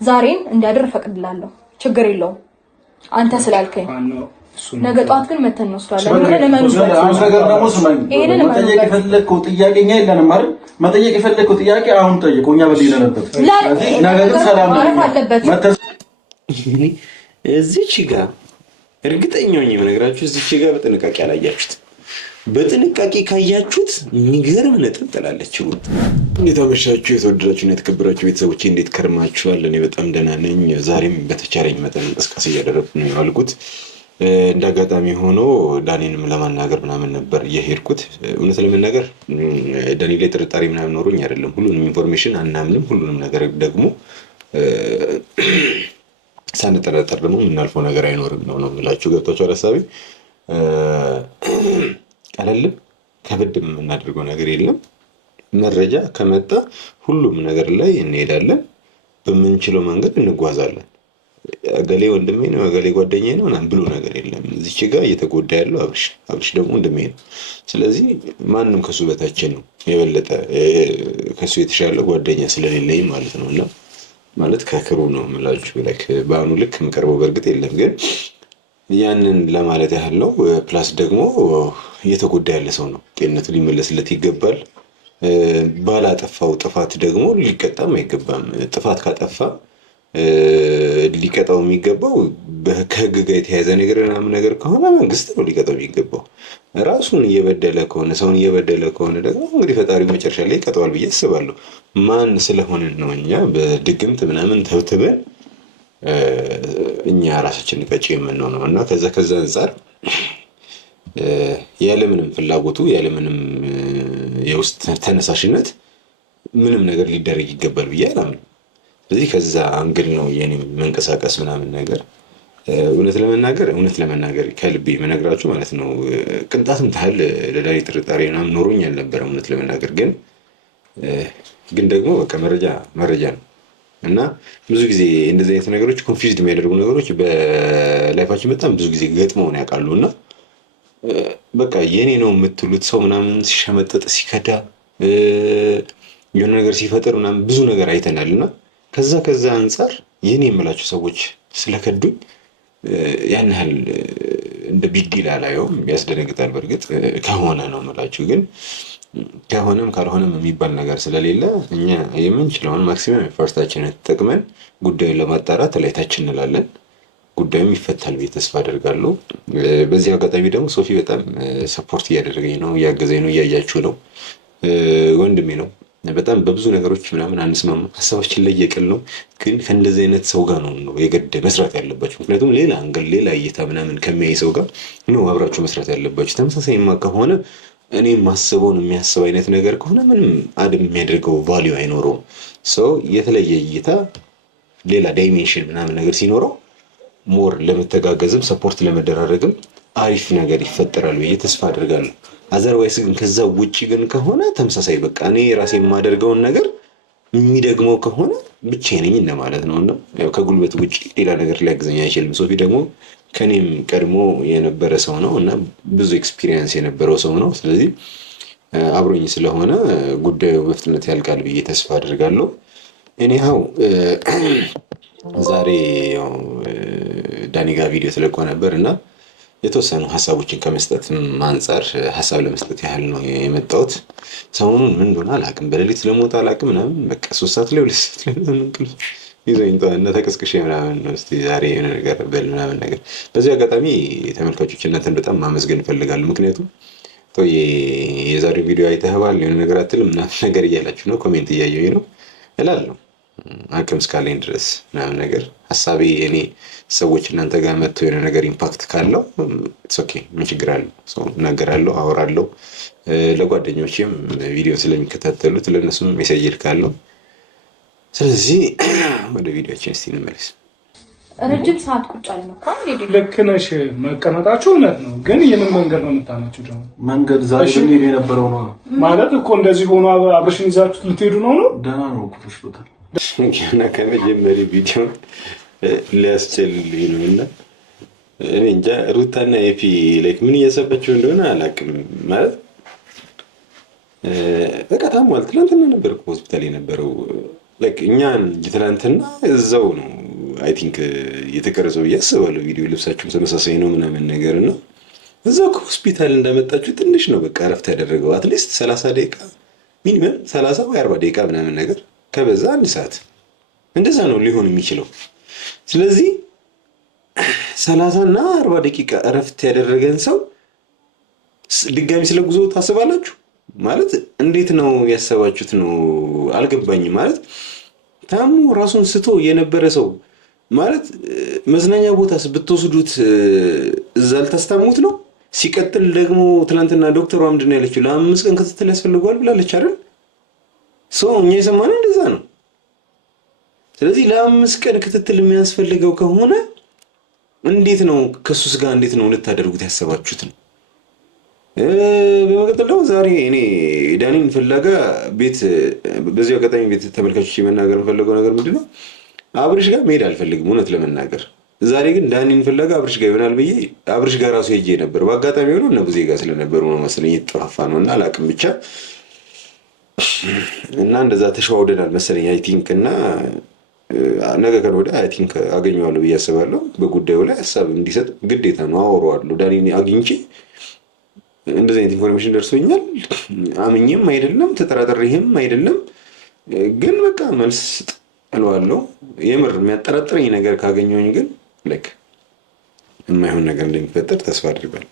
ዛሬን እንዲያድር ፈቅድላለሁ። ችግር የለውም አንተ ስላልከኝ። ነገ ጧት ግን መተን እንወስዳለን። ነገር ደግሞ ስማኝ፣ መጠየቅ የፈለግከው ጥያቄ እኛ የለንም አይደል? መጠየቅ የፈለግከው ጥያቄ አሁን ጠይቀው፣ እኛ በሌለንበት። ነገር ግን ሰላም አለበት። እዚች ጋር እርግጠኛ ነኝ የምነግራችሁ፣ እዚች ጋር በጥንቃቄ አላያችሁት። በጥንቃቄ ካያችሁት የሚገርም ነጥብ ጥላለች። እንዴት አመሻችሁ የተወደዳችሁና የተከበራችሁ ቤተሰቦቼ፣ እንዴት ከርማችኋል? እኔ በጣም ደህና ነኝ። ዛሬም በተቻለኝ መጠን እንቅስቃሴ እያደረግኩ ነው ያልኩት። እንደ አጋጣሚ ሆኖ ዳኒንም ለማናገር ምናምን ነበር እየሄድኩት። እውነት ለመናገር ዳኒ ላይ ጥርጣሬ ምናምን ኖሮኝ አይደለም። ሁሉንም ኢንፎርሜሽን አናምንም። ሁሉንም ነገር ደግሞ ሳንጠረጠር ደግሞ የምናልፈው ነገር አይኖርም ነው የምላችሁ። ገብቷችኋል ሀሳቤ? ቀለልም ከበድም የምናደርገው ነገር የለም። መረጃ ከመጣ ሁሉም ነገር ላይ እንሄዳለን። በምንችለው መንገድ እንጓዛለን። እገሌ ወንድሜ ነው እገሌ ጓደኛዬ ነው ምናምን ብሎ ነገር የለም። እዚች ጋር እየተጎዳ ያለው አብርሽ ደግሞ ወንድሜ ነው። ስለዚህ ማንም ከሱ በታችን ነው። የበለጠ ከሱ የተሻለ ጓደኛ ስለሌለኝ ማለት ነው። እና ማለት ከክሩ ነው የምላችሁ። በአሁኑ ልክ የምቀርበው በእርግጥ የለም፣ ግን ያንን ለማለት ያህል ነው። ፕላስ ደግሞ እየተጎዳ ያለ ሰው ነው። ጤንነቱ ሊመለስለት ይገባል። ባላጠፋው ጥፋት ደግሞ ሊቀጣም አይገባም። ጥፋት ካጠፋ ሊቀጣው የሚገባው ከህግ ጋር የተያያዘ ነገር ምናምን ነገር ከሆነ መንግስት ነው ሊቀጣው የሚገባው። ራሱን እየበደለ ከሆነ ሰውን እየበደለ ከሆነ ደግሞ እንግዲህ ፈጣሪ መጨረሻ ላይ ይቀጣዋል ብዬ አስባለሁ። ማን ስለሆንን ነው እኛ በድግምት ምናምን ተብትበን እኛ ራሳችን ቀጭ የምንሆነው? እና ከዛ አንጻር ያለምንም ፍላጎቱ ያለምንም የውስጥ ተነሳሽነት ምንም ነገር ሊደረግ ይገባል ብዬ አላምንም። ስለዚህ ከዛ አንግል ነው የኔም መንቀሳቀስ ምናምን ነገር። እውነት ለመናገር ከልቤ መነግራችሁ ማለት ነው። ቅንጣትም ታህል ለዳኒ ጥርጣሬ ምናምን ኖሮኝ አልነበረም። እውነት ለመናገር ግን ደግሞ በቃ መረጃ ነው። እና ብዙ ጊዜ እንደዚህ አይነት ነገሮች ኮንፊውዝድ የሚያደርጉ ነገሮች በላይፋችን በጣም ብዙ ጊዜ ገጥመውን ያውቃሉ። እና በቃ የኔ ነው የምትሉት ሰው ምናምን ሲሸመጠጥ ሲከዳ የሆነ ነገር ሲፈጥር ምናምን ብዙ ነገር አይተናል። እና ከዛ አንጻር የኔ የምላችሁ ሰዎች ስለከዱኝ ያን ያህል እንደ ቢግዲል አላየውም። ያስደነግጣል በእርግጥ ከሆነ ነው የምላችሁ። ግን ከሆነም ካልሆነም የሚባል ነገር ስለሌለ እኛ የምንችለውን ማክሲመም ኤፈርታችንን ተጠቅመን ጉዳዩን ለማጣራት ላይታች እንላለን። ጉዳዩም ይፈታል ብዬ ተስፋ አደርጋለሁ። በዚህ አጋጣሚ ደግሞ ሶፊ በጣም ሰፖርት እያደረገኝ ነው፣ እያገዘኝ ነው፣ እያያችሁ ነው። ወንድሜ ነው። በጣም በብዙ ነገሮች ምናምን አንስማማ፣ ሀሳባችን ላይ የቅል ነው። ግን ከእንደዚህ አይነት ሰው ጋር ነው የግድ መስራት ያለባቸው። ምክንያቱም ሌላ አንገል ሌላ እይታ ምናምን ከሚያይ ሰው ጋር ነው አብራችሁ መስራት ያለባችሁ። ተመሳሳይማ ከሆነ እኔ ማስበውን የሚያስብ አይነት ነገር ከሆነ ምንም አድም የሚያደርገው ቫሊዩ አይኖረውም። ሰው የተለየ እይታ ሌላ ዳይሜንሽን ምናምን ነገር ሲኖረው ሞር ለመተጋገዝም ሰፖርት ለመደራረግም አሪፍ ነገር ይፈጠራል ብዬ ተስፋ አድርጋለሁ። አዘርዋይስ ግን ከዛ ውጪ ግን ከሆነ ተመሳሳይ በቃ እኔ ራሴ የማደርገውን ነገር የሚደግመው ከሆነ ብቻዬን ነኝ እንደማለት ነው። እና ያው ከጉልበት ውጪ ሌላ ነገር ሊያግዘኝ አይችልም። ሶፊ ደግሞ ከኔም ቀድሞ የነበረ ሰው ነው እና ብዙ ኤክስፒሪየንስ የነበረው ሰው ነው። ስለዚህ አብሮኝ ስለሆነ ጉዳዩ በፍጥነት ያልቃል ብዬ ተስፋ አድርጋለሁ። እኔሃው ዛሬ ዳኒ ጋር ቪዲዮ ተለቆ ነበር እና የተወሰኑ ሀሳቦችን ከመስጠት አንጻር ሀሳብ ለመስጠት ያህል ነው የመጣሁት። ሰሞኑን ምን እንደሆነ አላውቅም፣ በሌሊት ስለሞታ አላውቅም ምናምን በቃ 3 ሰዓት ላይ 2 ሰዓት ላይ ምናምን እንቅልፍ ይዞኝ እና ተቀስቅሼ ምናምን ነው እስኪ ዛሬ የሆነ ነገር በል ምናምን ነገር። በዚህ አጋጣሚ ተመልካቾች እናንተን በጣም ማመስገን እፈልጋለሁ። ምክንያቱም የዛሬው ቪዲዮ አይተኸዋል የሆነ ነገር አትልም ምናምን ነገር እያላችሁ ነው፣ ኮሜንት እያየሁኝ ነው እላለሁ። አቅም እስካለኝ ድረስ ምናምን ነገር ሀሳቤ እኔ ሰዎች እናንተ ጋር መጥቶ የሆነ ነገር ኢምፓክት ካለው ኦኬ ምን ችግር አለው? ሰው እናገራለሁ፣ አወራለሁ። ለጓደኞቼም ቪዲዮ ስለሚከታተሉት ለእነሱም ሜሴጅ ልካለሁ። ስለዚህ ወደ ቪዲዮችን እስቲ እንመለስ። ረጅም ሰዓት ቁጭ አለ ነው እንዴ? ልክ ነሽ። መቀመጣችሁ እውነት ነው፣ ግን የምን መንገድ ነው የምታመጪው? ደግሞ መንገድ ዛሬ ምን የነበረው ነው ማለት እኮ እንደዚህ ሆኖ አብርሽን ይዛችሁት ልትሄዱ ነው? ደህና ነው እኮ ተሽሎታል። ገና ከመጀመሪያ ቪዲዮ ሊያስችልልኝ ነው። እና እኔ እንጃ ሩታና ኤፊ ምን እያሰበችው እንደሆነ አላውቅም። ማለት በቃ ታሟል። ትናንትና ነበር ሆስፒታል የነበረው እኛን ትናንትና እዛው ነው አይ ቲንክ የተቀረጸው ያስባለው ቪዲዮ ልብሳችሁም ተመሳሳይ ነው ምናምን ነገር ነው እዛው ከሆስፒታል እንደመጣችሁ ትንሽ ነው በቃ ረፍት ያደረገው አትሊስት 30 ደቂቃ ሚኒመም 30 ወይ 40 ደቂቃ ምናምን ነገር ከበዛ 1 ሰዓት እንደዛ ነው ሊሆን የሚችለው ስለዚህ 30 እና 40 ደቂቃ ረፍት ያደረገን ሰው ድጋሚ ስለጉዞ ታስባላችሁ ማለት እንዴት ነው ያሰባችሁት ነው አልገባኝም ማለት ታሙ ራሱን ስቶ የነበረ ሰው ማለት መዝናኛ ቦታስ ብትወስዱት እዛ ልታስታሙት ነው ሲቀጥል ደግሞ ትናንትና ዶክተሩ ምንድነው ያለችው ለ5 ቀን ክትትል ያስፈልጋል ብላለች አይደል ሰው እኛ የሰማነው እንደዛ ነው ስለዚህ ለ5 ቀን ክትትል የሚያስፈልገው ከሆነ እንዴት ነው ከሱስ ጋር እንዴት ነው ልታደርጉት ያሰባችሁት ነው በመቀጠል ደግሞ ዛሬ እኔ ዳኒን ፍላጋ ቤት በዚህ አጋጣሚ ቤት ተመልካቾች መናገር ፈልገው ነገር ምንድነው አብርሽ ጋር መሄድ አልፈልግም እውነት ለመናገር ዛሬ ግን ዳኒን ፍላጋ አብርሽ ጋር ይሆናል ብዬ አብርሽ ጋር ራሱ ሄጄ ነበር በአጋጣሚ ሆኖ እና ብዙ ጋር ስለነበሩ ነው መሰለኝ የተጠፋፋ ነውና አላቅም ብቻ እና እንደዛ ተሸዋውደናል መሰለኝ አይ ቲንክ እና ነገ ከነ ወዲያ አይ ቲንክ አገኘዋለሁ ብዬ አስባለሁ በጉዳዩ ላይ ሐሳብ እንዲሰጥ ግዴታ ነው አወራዋለሁ ዳኒን አግኝቼ እንደዚህ አይነት ኢንፎርሜሽን ደርሶኛል አምኜም አይደለም ተጠራጥሬህም አይደለም ግን በቃ መልስ አልዋለሁ የምር የሚያጠራጥረኝ ነገር ካገኘሁኝ ግን ላይክ የማይሆን ነገር እንደሚፈጠር ተስፋ አድርጋለሁ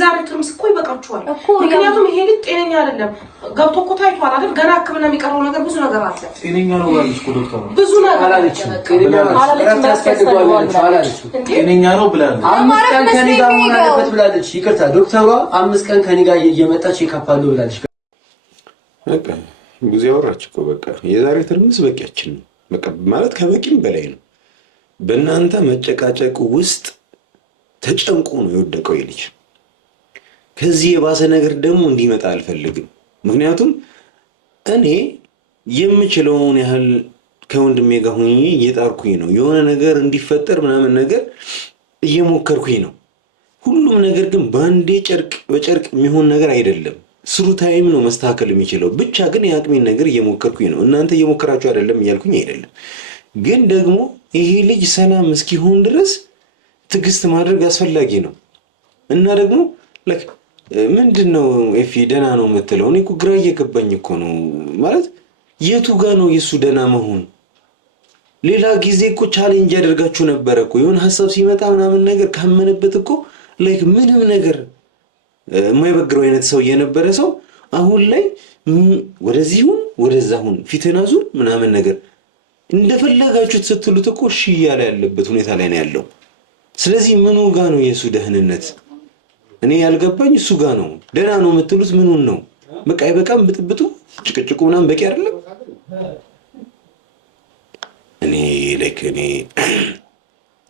ዛሬ ትርምስ እኮ ይበቃችኋል ምክንያቱም ይሄ ልጅ ጤነኛ አይደለም ገብቶ እኮ ታይቷል አይደል ገና ህክምና የሚቀረው ነገር ብዙ ነገር አለ ጤነኛ ነው ማለት እኮ ዶክተር ብዙ ነገር ጤነኛ ነው ብላለች 5 ቀን ከኔ ጋር መሆን አለበት ብላለች ይቅርታ ዶክተሯ 5 ቀን ከኔ ጋር እየመጣች ይከፋሉ ብላለች በቃ ብዙ ያወራች እኮ በቃ የዛሬ ትርምስ በቂያችን ነው በቃ ማለት ከበቂም በላይ ነው በእናንተ መጨቃጨቁ ውስጥ ተጨንቆ ነው የወደቀው ይልጅ ከዚህ የባሰ ነገር ደግሞ እንዲመጣ አልፈልግም ምክንያቱም እኔ የምችለውን ያህል ከወንድሜ ጋር ሆኜ እየጣርኩኝ ነው የሆነ ነገር እንዲፈጠር ምናምን ነገር እየሞከርኩኝ ነው ሁሉም ነገር ግን ባንዴ ጨርቅ በጨርቅ የሚሆን ነገር አይደለም ስሩ ታይም ነው መስተካከል የሚችለው ብቻ ግን ያቅሜን ነገር እየሞከርኩኝ ነው እናንተ እየሞከራችሁ አይደለም እያልኩኝ አይደለም ግን ደግሞ ይሄ ልጅ ሰላም እስኪሆን ድረስ ትግስት ማድረግ አስፈላጊ ነው እና ደግሞ ለክ ምንድነው ኤፊ ደና ነው የምትለው እኔ እኮ ግራ እየገባኝ እኮ ነው ማለት የቱ ጋር ነው የሱ ደና መሆን ሌላ ጊዜ እኮ ቻሌንጅ ያደርጋችሁ ነበር እኮ የሆነ ሐሳብ ሲመጣ ምናምን ነገር ካመነበት እኮ ላይክ ምንም ነገር የማይበግረው አይነት ሰው የነበረ ሰው አሁን ላይ ወደዚሁን ወደዛሁን ፊተናዙን ምናምን ነገር እንደፈለጋችሁት ስትሉት እኮ እሺ ያለ ያለበት ሁኔታ ላይ ነው ያለው ስለዚህ ምኑ ጋር ነው የሱ ደህንነት እኔ ያልገባኝ እሱ ጋር ነው ደና ነው የምትሉት ምኑን ነው በቃ አይበቃም ብጥብጡ ጭቅጭቁ ምናምን በቂ አይደለም እኔ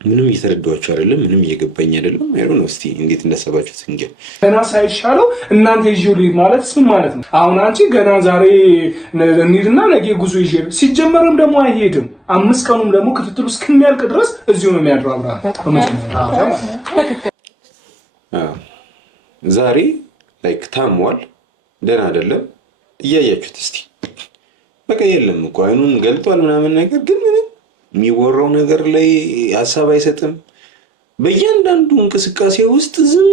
ምንም እየተረዳኋችሁ አይደለም ምንም እየገባኝ አይደለም አይሮን እስቲ እንዴት እንደሰባችሁት እንጂ ገና ሳይሻለው እናንተ ይዤው ልሂድ ማለት ምን ማለት ነው አሁን አንቺ ገና ዛሬ እንሂድና ነገ ጉዞ ይዤ ሲጀመርም ደግሞ አይሄድም 5 ቀኑም ደግሞ ክትትሉ እስከሚያልቅ ድረስ እዚሁ ነው የሚያድረው አብራ ዛሬ ላይክ ታሟል ደና አይደለም እያያችሁት እስቲ በቃ የለም እኮ አይኑን ገልጧል ምናምን ነገር ግን ምንም የሚወራው ነገር ላይ ሐሳብ አይሰጥም በእያንዳንዱ እንቅስቃሴ ውስጥ ዝም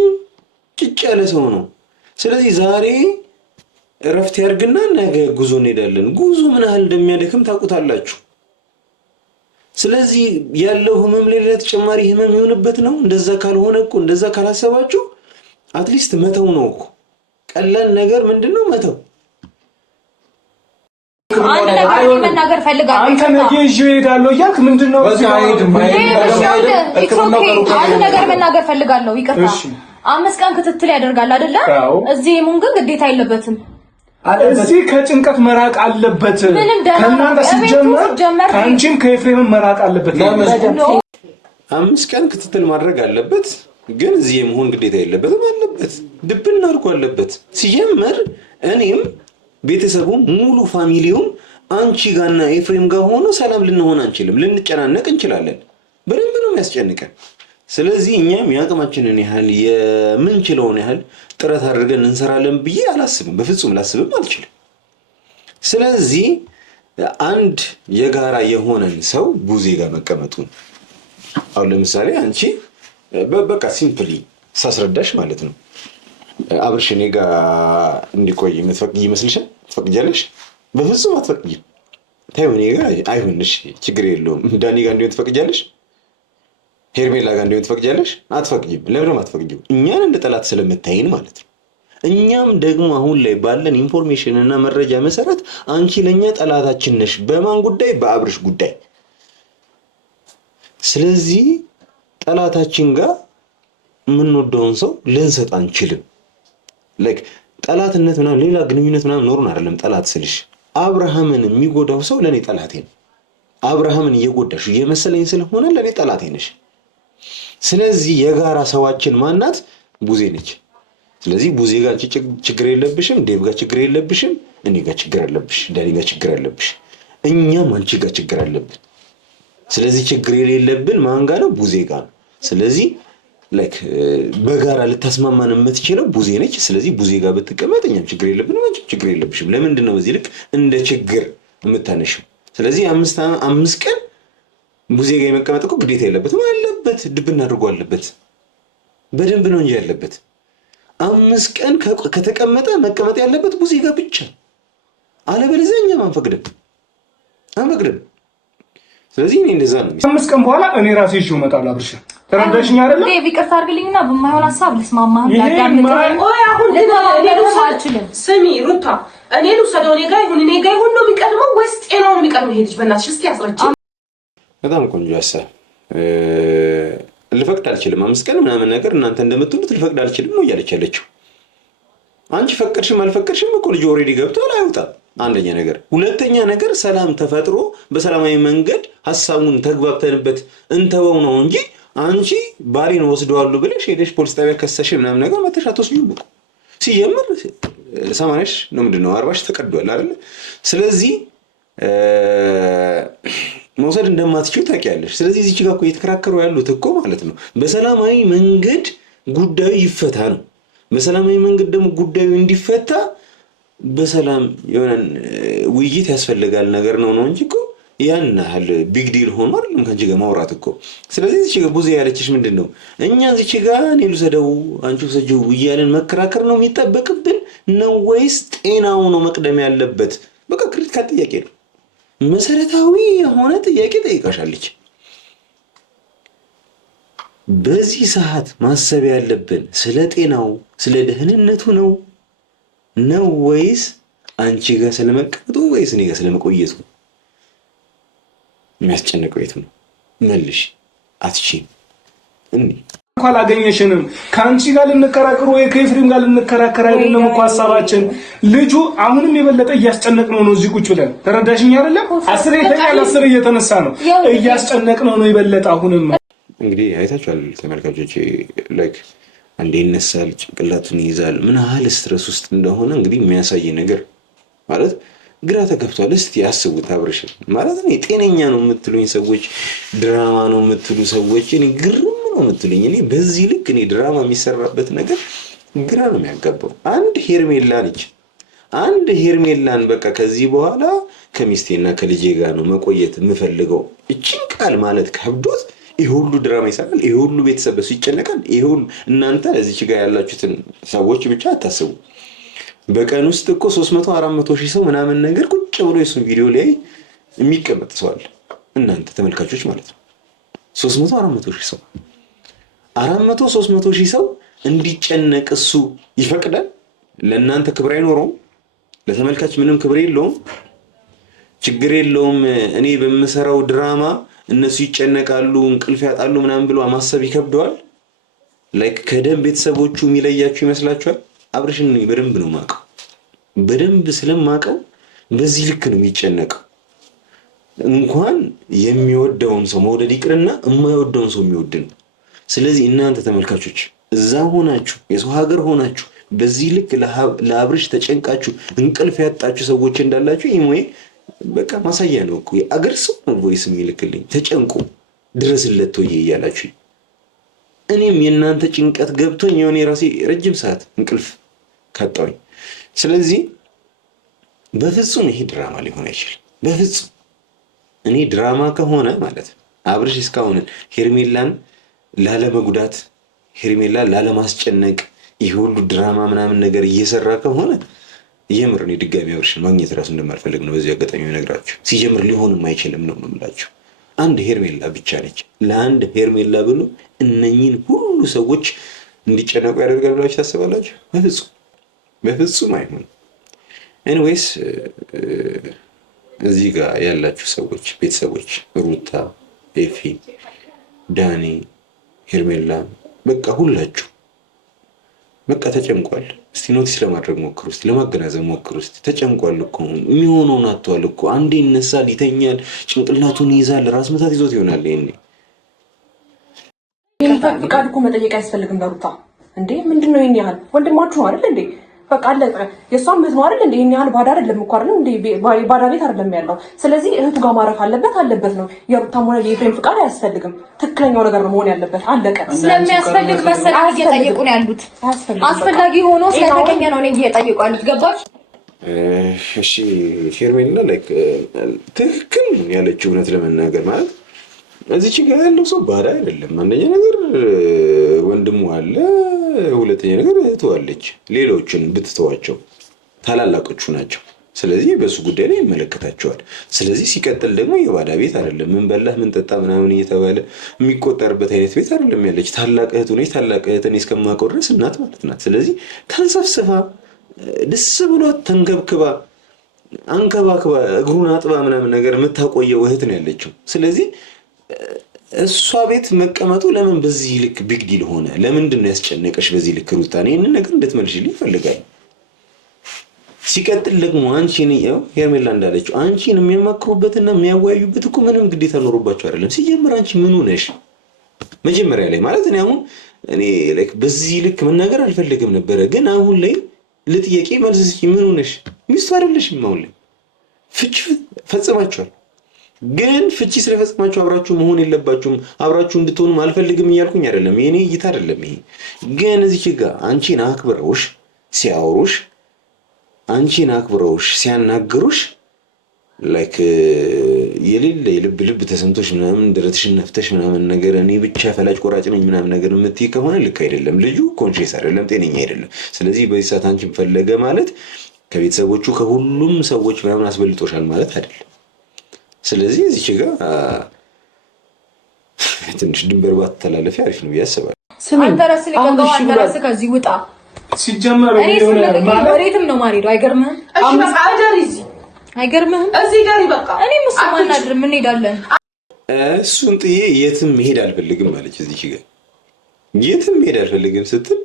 ጭጭ ያለ ሰው ነው ስለዚህ ዛሬ እረፍት ያርግና ነገ ጉዞ እንሄዳለን ጉዞ ምን ያህል እንደሚያደክም ታውቁታላችሁ ስለዚህ ያለው ህመም ሌላ ተጨማሪ ህመም ይሆንበት ነው እንደዛ ካልሆነ እኮ እንደዛ ካላሰባችሁ አትሊስት መተው ነው እኮ ቀላል ነገር ምንድነው መተው አንተ ነገር መናገር ፈልጋለሁ አንተ ነገ ይዤው እሄዳለሁ እያልክ ምንድነው አንተ ነገር መናገር ፈልጋለሁ ይቅርታ 5 ቀን ክትትል ያደርጋል አይደለ እዚህ ሙን ግን ግዴታ የለበትም እዚህ ከጭንቀት መራቅ አለበት ከእናንተ ሲጀመር ከአንቺም ከኤፍሬም መራቅ አለበት 5 ቀን ክትትል ማድረግ አለበት ግን እዚህ መሆን ግዴታ የለበትም አለበት ድብና አድርጎ አለበት ሲጀመር እኔም ቤተሰቡም ሙሉ ፋሚሊውም አንቺ ጋርና ኤፍሬም ጋር ሆኖ ሰላም ልንሆን አንችልም ልንጨናነቅ እንችላለን በደንብ ነው የሚያስጨንቀን ስለዚህ እኛም ያቅማችንን ያህል የምንችለውን ያህል ጥረት አድርገን እንሰራለን ብዬ አላስብም በፍጹም ላስብም አልችልም ስለዚህ አንድ የጋራ የሆነን ሰው ቡዜ ጋር መቀመጡ አሁን ለምሳሌ አንቺ በቃ ሲምፕሊ ሳስረዳሽ ማለት ነው አብርሽ እኔ ጋር እንዲቆይ የምትፈቅጂ ይመስልሻል? ትፈቅጃለሽ? በፍጹም አትፈቅጂም። ታዩ እኔ ጋር አይሆንሽ፣ ችግር የለውም። ዳኒ ጋር እንዲሆን ትፈቅጃለሽ? ሄርሜላ ጋር እንዲሆን ትፈቅጃለሽ? አትፈቅጂም። ለምን አትፈቅጂው? እኛን እንደ ጠላት ስለምታይን ማለት ነው። እኛም ደግሞ አሁን ላይ ባለን ኢንፎርሜሽን እና መረጃ መሰረት አንቺ ለኛ ጠላታችን ነሽ። በማን ጉዳይ? በአብርሽ ጉዳይ። ስለዚህ ጠላታችን ጋር የምንወደውን ሰው ልንሰጥ አንችልም። ላይክ ጠላትነት ምናምን ሌላ ግንኙነት ምናምን ኖሩን አይደለም። ጠላት ስልሽ አብርሃምን የሚጎዳው ሰው ለኔ ጠላቴ ነው። አብርሃምን እየጎዳሽ እየመሰለኝ ስለሆነ ለኔ ጠላቴ ነሽ። ስለዚህ የጋራ ሰዋችን ማናት? ቡዜ ነች። ስለዚህ ቡዜ ጋር ችግር የለብሽም፣ ዴቭ ጋር ችግር የለብሽም፣ እኔ ጋር ችግር አለብሽ፣ ዳኒ ጋር ችግር አለብሽ፣ እኛም አንቺ ጋር ችግር አለብን። ስለዚህ ችግር የሌለብን ማን ጋር ነው? ቡዜ ጋር ነው። ስለዚህ ላይክ በጋራ ልታስማማን የምትችለው ቡዜ ነች። ስለዚህ ቡዜ ጋር ብትቀመጥ እኛም ችግር የለብንም፣ አንቺም ችግር የለብሽም። ለምንድን ነው በዚህ ልክ እንደ ችግር የምታነሽው? ስለዚህ አምስት ቀን ቡዜ ጋር የመቀመጥ እኮ ግዴታ የለበትም። አለበት፣ ድብን አድርጎ አለበት። በደንብ ነው እንጂ ያለበት 5 ቀን ከተቀመጠ መቀመጥ ያለበት ቡዜ ጋር ብቻ። አለበለዚያ እኛም አንፈቅድም። ስለዚህ እኔ እንደዛ ነው። 5 ቀን በኋላ እኔ ራሴ ይዤው እመጣለሁ። አብርሽ ተረዳሽኝ አይደል? ዴቭ ይቅርታ አድርግልኝና በማይሆን ሐሳብ ልስማማ ስሚ ሩታ፣ እኔ ልውሰደው እኔ ጋር ይሁን ነው የሚቀድመው ወይስ ጤናውን የሚቀድመው? ይሄ ልጅ በእናትሽ እስኪ አስረጅ። በጣም ቆንጆ ሐሳብ። ልፈቅድ አልችልም 5 ቀን ምናምን ነገር እናንተ እንደምትሉት ልፈቅድ አልችልም ነው እያለች ያለችው። አንቺ ፈቅድሽም አልፈቅድሽም እኮ ልጅ ኦልሬዲ ገብቷል፣ አይወጣም። አንደኛ ነገር። ሁለተኛ ነገር ሰላም ተፈጥሮ በሰላማዊ መንገድ ሐሳቡን ተግባብተንበት እንተወው ነው እንጂ አንቺ ባሌን ወስደዋለሁ ብለሽ ሄደሽ ፖሊስ ጣቢያ ከሰሽ ምናምን ነገር መተሽ አትወስጂም እኮ። ሲጀምር 80ሽ ነው ምንድነው 40ሽ ተቀዷል አይደል? ስለዚህ መውሰድ እንደማትችሉ ታውቂያለሽ። ስለዚህ እዚህ ጋር እኮ እየተከራከሩ ያሉት እኮ ማለት ነው በሰላማዊ መንገድ ጉዳዩ ይፈታ ነው። በሰላማዊ መንገድ ደግሞ ጉዳዩ እንዲፈታ በሰላም የሆነ ውይይት ያስፈልጋል ነገር ነው እንጂ እኮ ያን ያህል ቢግ ዲል ሆኖ አይደለም ከአንቺ ጋር ማውራት እኮ። ስለዚህ እዚህ ጋር ቡዜ ያለችሽ ምንድን ነው? እኛ እዚህ ጋር እኔ ልውሰደው አንቺ ውሰጂው እያለን መከራከር ነው የሚጠበቅብን ነው ወይስ ጤናው ነው መቅደም ያለበት? በቃ ክሪቲካል ጥያቄ ነው። መሰረታዊ የሆነ ጥያቄ ጠይቃሻለች። በዚህ ሰዓት ማሰብ ያለብን ስለ ጤናው ስለ ደህንነቱ ነው ወይስ አንቺ ጋር ስለመቀመጡ ወይስ እኔ ጋር ስለመቆየቱ? የሚያስጨንቀው የት ነው? መልሽ። አትችይም እንኳን አላገኘሽንም። ከአንቺ ጋር ልንከራከር ወይ ከኤፍሬም ጋር ልንከራከር አይደለም እኮ ሐሳባችን። ልጁ አሁንም የበለጠ እያስጨነቅነው ነው እዚህ ቁጭ ብለን። ተረዳሽኝ አይደለም? 10 የተኛል 10 እየተነሳ ነው እያስጨነቅነው ነው የበለጠ አሁንም። እንግዲህ አይታችኋል ተመልካቾች፣ ላይክ አንዴ ይነሳል ጭንቅላቱን ይይዛል ምን ያህል ስትረስ ውስጥ እንደሆነ እንግዲህ የሚያሳይ ነገር ማለት ግራ ተከፍቷል። እስቲ ያስቡት አብርሽ ማለት ነው ጤነኛ ነው የምትሉኝ ሰዎች፣ ድራማ ነው የምትሉ ሰዎች እኔ ግርም ነው የምትሉኝ። እኔ በዚህ ልክ እኔ ድራማ የሚሰራበት ነገር ግራ ነው የሚያጋባው። አንድ ሄርሜላን በቃ ከዚህ በኋላ ከሚስቴና ከልጄ ጋር ነው መቆየት የምፈልገው እቺን ቃል ማለት ከብዶት ይሄ ሁሉ ድራማ ይሰራል፣ ይሄ ሁሉ ቤተሰብ በሱ ይጨነቃል። ይሄ ሁሉ እናንተ እዚህ ጋር ያላችሁትን ሰዎች ብቻ አታስቡ። በቀን ውስጥ እኮ 300-400 ሺህ ሰው ምናምን ነገር ቁጭ ብሎ የሱን ቪዲዮ ላይ የሚቀመጥ ሰው አለ። እናንተ ተመልካቾች ማለት ነው 300-400 ሺህ ሰው 400-300 ሺህ ሰው እንዲጨነቅ እሱ ይፈቅዳል? ለእናንተ ክብር አይኖረውም? ለተመልካች ምንም ክብር የለውም? ችግር የለውም እኔ በምሰራው ድራማ እነሱ ይጨነቃሉ እንቅልፍ ያጣሉ ምናምን ብሎ ማሰብ ይከብደዋል? ላይክ ከደም ቤተሰቦቹ የሚለያችሁ ይመስላችኋል? አብርሽን በደንብ ነው ማቀው። በደንብ ስለማቀው በዚህ ልክ ነው የሚጨነቀው። እንኳን የሚወደውን ሰው መውደድ ይቅርና የማይወደውን ሰው የሚወድ ነው። ስለዚህ እናንተ ተመልካቾች እዛ ሆናችሁ የሰው ሀገር ሆናችሁ በዚህ ልክ ለአብርሽ ተጨንቃችሁ እንቅልፍ ያጣችሁ ሰዎች እንዳላችሁ ይሞይ በቃ ማሳያ ነው እኮ። የአገር ሰው ነው ቮይስ የሚልክልኝ ተጨንቆ ድረስለት ተወዬ እያላችሁ። እኔም የእናንተ ጭንቀት ገብቶኝ የሆነ የራሴ ረጅም ሰዓት እንቅልፍ ካጣሁኝ። ስለዚህ በፍጹም ይሄ ድራማ ሊሆን አይችልም። በፍጹም እኔ ድራማ ከሆነ ማለት አብርሽ እስካሁን ሄርሜላን ላለመጉዳት ሄርሜላን ላለማስጨነቅ ይሄ ሁሉ ድራማ ምናምን ነገር እየሰራ ከሆነ የምር እኔ ድጋሚ አብርሽን ማግኘት ራሱ እንደማልፈልግ ነው በዚህ አጋጣሚ ነግራችሁ። ሲጀምር ሊሆንም አይችልም ነው የምላችሁ። አንድ ሄርሜላ ብቻ ነች። ለአንድ ሄርሜላ ብሎ እነኚህን ሁሉ ሰዎች እንዲጨነቁ ያደርጋል ብላችሁ ታስባላችሁ? በፍጹም በፍጹም አይሆንም። ኤኒዌይስ እዚህ ጋር ያላችሁ ሰዎች ቤተሰቦች፣ ሩታ፣ ኤፊ፣ ዳኒ፣ ሄርሜላ በቃ ሁላችሁ በቃ ተጨንቋል። እስቲ ኖቲስ ለማድረግ ሞክሩ፣ እስቲ ለማገናዘብ ሞክሩ። እስቲ ተጨንቋል እኮ የሚሆነውን አጥቷል እኮ። አንዴ ይነሳል፣ ይተኛል፣ ጭንቅላቱን ይይዛል፣ ራስ ምታት ይዞት ይሆናል። ይሄኔ ፍቃድ እኮ መጠየቅ አያስፈልግም። በሩታ እንዴ ምንድነው? ይሄን ያህል ወንድማችሁ አይደል እንዴ? በቃ አለቀ። የሷም እህት ነው አይደል እንዴ? ይሄን ያህል ባዳ አይደለም እኮ አይደል እንዴ? ባዳ ቤት አይደለም ያለው። ስለዚህ እህቱ ጋር ማረፍ አለበት ነው። የሩታም ሆነ የኤፍሬም ፍቃድ አያስፈልግም። ትክክለኛው ነገር ነው መሆን ያለበት። አለቀ። ስለሚያስፈልግ መሰለኝ እየጠየቁ ነው ያሉት። አስፈላጊ ሆኖ ስለተገኘ ነው እኔ እየጠየቁ ያሉት። ገባሽ? እሺ ሄርሜላ ላይክ ትክክል ያለችው እውነት ለመናገር ማለት እዚች ጋር ያለው ሰው ባዳ አይደለም። አንደኛ ነገር ወንድሙ አለ፣ ሁለተኛ ነገር እህቱ አለች። ሌሎችን ብትተዋቸው ታላላቆቹ ናቸው። ስለዚህ በሱ ጉዳይ ላይ ይመለከታቸዋል። ስለዚህ ሲቀጥል ደግሞ የባዳ ቤት አይደለም። ምን በላህ ምን ጠጣ ምናምን እየተባለ የሚቆጠርበት አይነት ቤት አይደለም ያለች። ታላቅ እህቱ ነች። ታላቅ እህትን እስከማውቀው ድረስ እናት ማለት ናት። ስለዚህ ተንሰፍስፋ ደስ ብሏት ተንከብክባ አንከባክባ እግሩን አጥባ ምናምን ነገር የምታቆየው እህት ነው ያለችው። ስለዚህ እሷ ቤት መቀመጡ ለምን በዚህ ልክ ቢግ ዲል ሆነ? ለምንድን ነው ያስጨነቀሽ በዚህ ልክ ሩታ? ይህንን ነገር እንድትመልሽልኝ ይፈልጋል። ሲቀጥል ደግሞ አንቺን ያው ሄርሜላ እንዳለችው አንቺን የሚያማክሩበትና የሚያወያዩበት እኮ ምንም ግዴታ ኖሮባቸው አይደለም። ሲጀምር አንቺ ምኑ ነሽ? መጀመሪያ ላይ ማለት እኔ ላይክ በዚህ ልክ መናገር አልፈልግም ነበረ፣ ግን አሁን ላይ ለጥያቄ መልስ እስኪ ምኑ ነሽ? ሚስቱ አይደለሽም። አሁን ላይ ፍቺ ፈጽማችኋል። ግን ፍቺ ስለፈጽማችሁ አብራችሁ መሆን የለባችሁም። አብራችሁ እንድትሆኑም አልፈልግም እያልኩኝ አይደለም። የኔ እይታ አይደለም ይሄ። ግን እዚህ ጋር አንቺን አክብረውሽ ሲያወሩሽ፣ አንቺን አክብረውሽ ሲያናግሩሽ ላይክ የሌለ ልብ ተሰምቶሽ ምናምን ደረትሽን ነፍተሽ ምናምን ነገር እኔ ብቻ ፈላጭ ቆራጭ ነኝ ምናምን ነገር የምትይ ከሆነ ልክ አይደለም። ልጁ ኮንሽስ አይደለም፣ ጤነኛ አይደለም። ስለዚህ በዚህ ሰዓት አንቺን ፈለገ ማለት ከቤተሰቦቹ ከሁሉም ሰዎች ምናምን አስበልጦሻል ማለት አይደለም። ስለዚህ እዚህ ጋር ትንሽ ድንበር ባትተላለፊ አሪፍ ነው ያስባል። አንተ ራስህ ለቀቀው። አንተ ራስህ ከዚህ ውጣ። ሲጀመር ወሬትም ነው ማሪዶ። አይገርምህም? አይገርምህም? እዚህ ጋር ይበቃ። እኔ ሙስማን አድርም እንሄዳለን። እሱን ጥዬ የትም መሄድ አልፈልግም ማለች። እዚህ ጋር የትም መሄድ አልፈልግም ስትል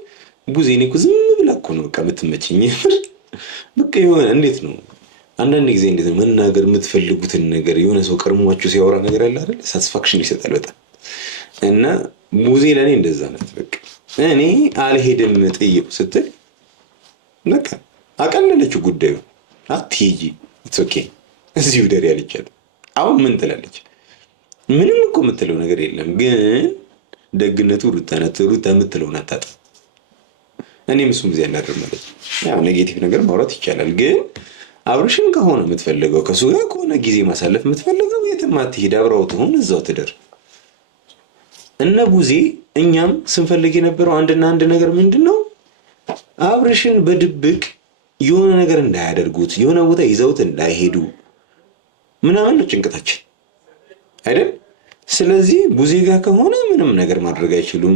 ቡዜኔ እኮ ዝም ብላ እኮ ነው በቃ የምትመችኝ። በቃ የሆነ እንዴት ነው አንዳንድ ጊዜ እንዴት ነው መናገር የምትፈልጉትን ነገር የሆነ ሰው ቀርሟችሁ ሲያወራ ነገር አለ አይደል? ሳቲስፋክሽን ይሰጣል በጣም። እና ሙዜ ለኔ እንደዛ ናት። በቃ እኔ አልሄድም ጥዬው ስትል በቃ አቀለለችው ጉዳዩ። አትሄጂ ኢትስ ኦኬ እዚሁ ደሪ ያለቻት። አሁን ምን ትላለች? ምንም እኮ የምትለው ነገር የለም። ግን ደግነቱ ሩታ ናት። ሩታ የምትለውን አታጣም። እኔም እሱም ጊዜ አናድር ማለት ነው። ያው ኔጌቲቭ ነገር ማውራት ይቻላል ግን አብርሽን ከሆነ የምትፈልገው ከሱ ጋር ከሆነ ጊዜ ማሳለፍ የምትፈልገው የትም አትሄድ፣ አብራው ትሁን፣ እዛው ትደር። እነ ቡዜ እኛም ስንፈልግ የነበረው አንድና አንድ ነገር ምንድነው? አብርሽን በድብቅ የሆነ ነገር እንዳያደርጉት፣ የሆነ ቦታ ይዘውት እንዳይሄዱ ምናምን ነው ጭንቀታችን አይደል? ስለዚህ ቡዜ ጋር ከሆነ ምንም ነገር ማድረግ አይችሉም።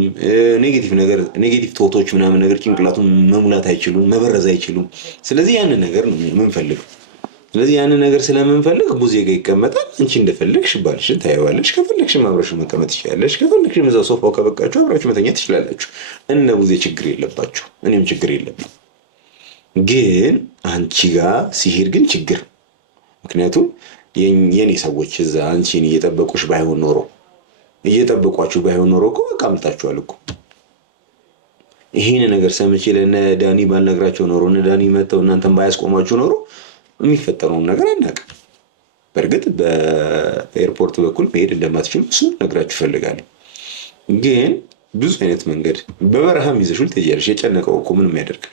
ኔጌቲቭ ቶቶች ምናምን ነገር ጭንቅላቱን መሙላት አይችሉም፣ መበረዝ አይችሉም። ስለዚህ ያንን ነገር ነው የምንፈልገው። ስለዚህ ያንን ነገር ስለምንፈልግ ቡዜ ጋር ይቀመጣል። አንቺ እንደፈለግሽ ባልሽን ታየዋለሽ። ከፈለግሽ አብረሽው መቀመጥ ትችላለሽ። ከፈለግሽ እዛው ሶፋው ከበቃችሁ አብራችሁ መተኛት ትችላላችሁ። እነ ቡዜ ችግር የለባችሁ፣ እኔም ችግር የለብኝ። ግን አንቺ ጋር ሲሄድ ግን ችግር። ምክንያቱም የኔ ሰዎች እዛ አንቺን እየጠበቋችሁ ባይሆን ኖሮ እኮ በቃ አምልጣችኋል እኮ። ይሄን ነገር ሰምቼ ለነ ዳኒ ባልነግራቸው ኖሮ እነ ዳኒ መተው እናንተን ባያስቆማችሁ ኖሮ የሚፈጠረውን ነገር አናውቅም። በእርግጥ በኤርፖርት በኩል መሄድ እንደማትችሉ እሱ ነግራችሁ እፈልጋለሁ። ግን ብዙ አይነት መንገድ በበረሃም ይዘሽው ትሄጃለሽ። የጨነቀው እኮ ምንም ያደርግ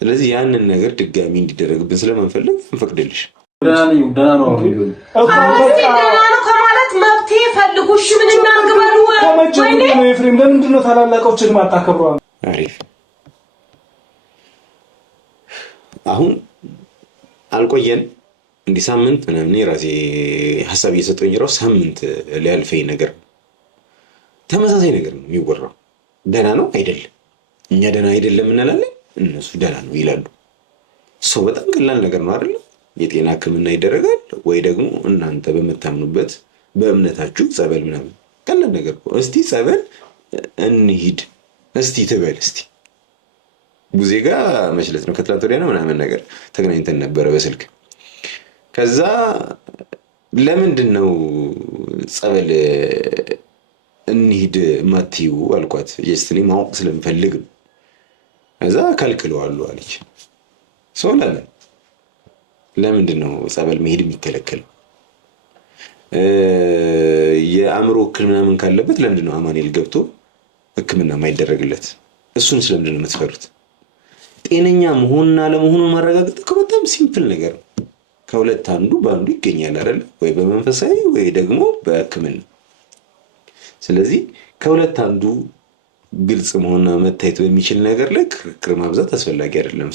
ስለዚህ ያንን ነገር ድጋሚ እንዲደረግብን ስለማንፈልግ እንፈቅድልሽ። ደህና ነው ከማለት መብቴ ፈልጉሽ ምን እናንግበሩ ወይኔ ነው ኤፍሬም ለምንድን ነው ታላላቆችን ማታከብረው? አሪፍ አሁን አልቆየን እንዲህ ሳምንት ምናምን የራሴ ሀሳብ እየሰጠኝ ራሱ ሳምንት ሊያልፈኝ ነገር ተመሳሳይ ነገር ነው የሚወራው። ደህና ነው አይደለም፣ እኛ ደህና አይደለም እንላለን፣ እነሱ ደህና ነው ይላሉ። ሰው በጣም ቀላል ነገር ነው አይደል? የጤና ሕክምና ይደረጋል ወይ ደግሞ እናንተ በምታምኑበት በእምነታችሁ ጸበል ምናምን ቀላል ነገር ነው። እስቲ ጸበል እንሂድ እስቲ ትበል እስቲ ቡዜ ጋር መችለት ነው ከትላንት ወዲያ ነው ምናምን ነገር ተገናኝተን ነበረ በስልክ። ከዛ ለምንድን ነው ጸበል እንሂድ ማቲው አልኳት። ጀስትኒ ማወቅ ስለምፈልግ ነው። ከዛ ከልክለዋሉ አለች። ሰው ለምንድን ነው ጸበል መሄድ የሚከለከለው? የአእምሮ እክል ምናምን ካለበት ለምንድን ነው አማኑኤል ገብቶ ሕክምና የማይደረግለት? እሱን ስለምንድን ነው የምትፈሩት? ጤነኛ መሆንና ለመሆኑን ማረጋገጥ እኮ በጣም ሲምፕል ነገር ነው። ከሁለት አንዱ በአንዱ ይገኛል አይደል? ወይ በመንፈሳዊ ወይ ደግሞ በሕክምና። ስለዚህ ከሁለት አንዱ ግልጽ መሆንና መታየት በሚችል ነገር ላይ ክርክር ማብዛት አስፈላጊ አይደለም።